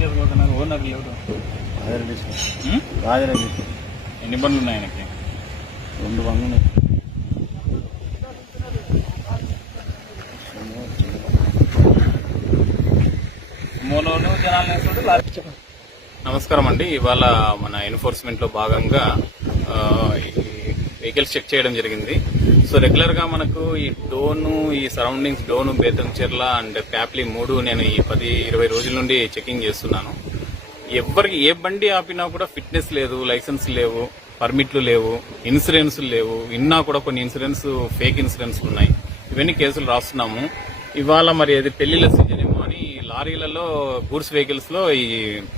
ఎవరు రాజరెడ్డి సార్. ఉం? రాజరెడ్డి. ఎన్ని బండ్లు ఉన్నాయి ఆయనకి? రెండు బండ్లు ఉన్నాయి. నమస్కారం అండి. ఇవాళ మన ఎన్ఫోర్స్మెంట్లో భాగంగా వెహికల్స్ చెక్ చేయడం జరిగింది. సో రెగ్యులర్గా మనకు ఈ డోను ఈ సరౌండింగ్స్ డోను బేతంచెర్ల అండ్ ప్యాప్లీ మూడు నేను ఈ పది ఇరవై రోజుల నుండి చెకింగ్ చేస్తున్నాను. ఎవరికి ఏ బండి ఆపినా కూడా ఫిట్నెస్ లేదు లైసెన్స్ లేవు పర్మిట్లు లేవు ఇన్సూరెన్సులు లేవు. ఇన్నా కూడా కొన్ని ఇన్సూరెన్స్ ఫేక్ ఇన్సూరెన్స్ ఉన్నాయి. ఇవన్నీ కేసులు రాస్తున్నాము. ఇవాళ మరి అది పెళ్ళిళ్ళ సీజన్ ఏమో అని లారీలలో గూడ్స్ వెహికల్స్లో ఈ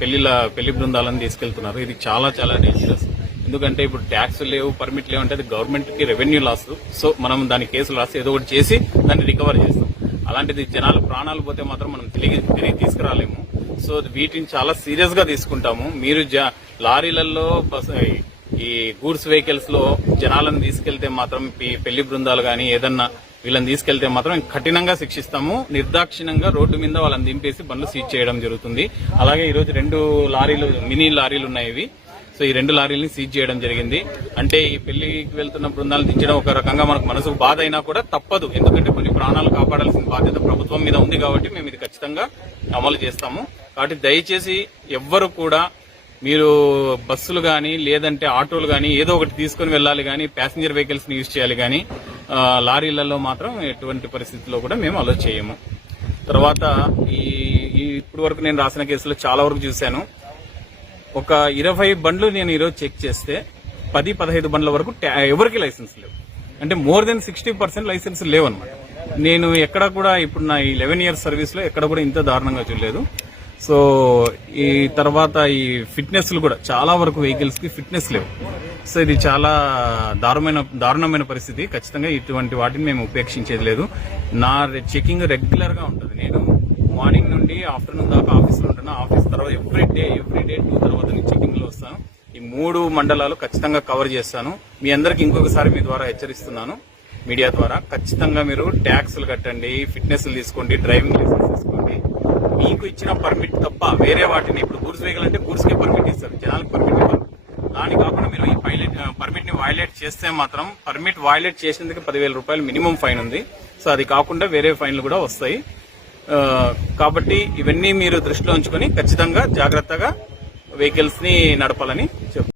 పెళ్ళిళ్ళ పెళ్ళి బృందాలను తీసుకెళ్తున్నారు. ఇది చాలా చాలా డేంజరస్ ఎందుకంటే ఇప్పుడు ట్యాక్స్ లేవు పర్మిట్ లేవు అంటే అది గవర్నమెంట్కి రెవెన్యూ లాస్ సో మనం దాని కేసులు రాసి ఏదో ఒకటి చేసి దాన్ని రికవర్ చేస్తాం. అలాంటిది జనాల ప్రాణాలు పోతే మాత్రం మనం తిరిగి తిరిగి తీసుకురాలేము. సో వీటిని చాలా సీరియస్గా తీసుకుంటాము. మీరు జ- లారీలలో ఈ గూడ్స్ వెహికల్స్లో జనాలను తీసుకెళ్తే మాత్రం పెళ్ళి బృందాలు గాని ఏదన్నా వీళ్ళని తీసుకెళ్తే మాత్రం కఠినంగా శిక్షిస్తాము. నిర్దాక్షిణంగా రోడ్డు మీద వాళ్ళని దింపేసి బండ్లు సీజ్ చేయడం జరుగుతుంది. అలాగే ఈరోజు రెండు లారీలు మినీ లారీలు ఉన్నాయి ఇవి. సో ఈ రెండు లారీలని సీజ్ చేయడం జరిగింది. అంటే ఈ పెళ్ళికి వెళ్తున్న బృందాలను దించడం ఒక రకంగా మనకు మనసుకు బాధ అయినా కూడా తప్పదు. ఎందుకంటే కొన్ని ప్రాణాలు కాపాడాల్సిన బాధ్యత ప్రభుత్వం మీద ఉంది కాబట్టి మేము ఇది ఖచ్చితంగా అమలు చేస్తాము. కాబట్టి దయచేసి ఎవ్వరు కూడా మీరు బస్సులు కానీ లేదంటే ఆటోలు కానీ ఏదో ఒకటి తీసుకుని వెళ్ళాలి కానీ ప్యాసింజర్ వెహికల్స్ని యూజ్ చేయాలి కానీ లారీలలో మాత్రం ఎటువంటి పరిస్థితుల్లో కూడా మేము అలో చేయము. తర్వాత ఈ ఈ ఇప్పటి వరకు నేను రాసిన కేసులో చాలా వరకు చూశాను. ఒక ఇరవై బండ్లు నేను ఈరోజు చెక్ చేస్తే పది పదహైదు బండ్ల వరకు ఎవరికి లైసెన్స్ లేవు. అంటే more than sixty percent license లేవు అనమాట నేను ఎక్కడ కూడా ఇప్పుడు నా ఈ లెవెన్ ఇయర్స్ సర్వీస్లో ఎక్కడ కూడా ఇంత దారుణంగా చూడలేదు. సో ఈ తర్వాత ఈ ఫిట్నెస్లు కూడా చాలా వరకు వెహికల్స్కి ఫిట్నెస్ లేవు. సో ఇది చాలా దారుణమైన దారుణమైన పరిస్థితి. ఖచ్చితంగా ఇటువంటి వాటిని మేము ఉపేక్షించేది లేదు. నా చెకింగ్ రెగ్యులర్గా ఉంటుంది. నేను మార్నింగ్ నుండి ఆఫ్టర్నూన్ దాకా ఆఫీస్లో ఉంటున్నా. ఆఫీస్ తర్వాత every day every day two తర్వాత నేను చెకింగ్లో వస్తాను. ఈ మూడు మండలాలు ఖచ్చితంగా కవర్ చేస్తాను. మీ అందరికి ఇంకొకసారి మీ ద్వారా హెచ్చరిస్తున్నాను. మీడియా ద్వారా ఖచ్చితంగా మీరు ట్యాక్స్లు కట్టండి ఫిట్నెస్ తీసుకోండి డ్రైవింగ్ లైసెన్స్ తీసుకోండి. మీకు ఇచ్చిన పర్మిట్ తప్ప వేరే వాటిని ఇప్పుడు గూడ్స్ వెహికల్ అంటే గూడ్స్కే పర్మిట్ ఇస్తారు. జనాలకు పర్మిట్ ఇవ్వరు. దాని కాకుండా మీరు ఈ పైలట్ పర్మిట్ని వైలేట్ చేస్తే మాత్రం పర్మిట్ వైలేట్ చేసినందుకు పదివేల రూపాయలు మినిమం ఫైన్ ఉంది. సో అది కాకుండా వేరే ఫైన్లు కూడా వస్తాయి. కాబట్టి ఇవన్నీ మీరు దృష్టిలో ఉంచుకొని ఖచ్చితంగా జాగ్రత్తగా వెహికల్స్ని నడపాలని చెప్తాను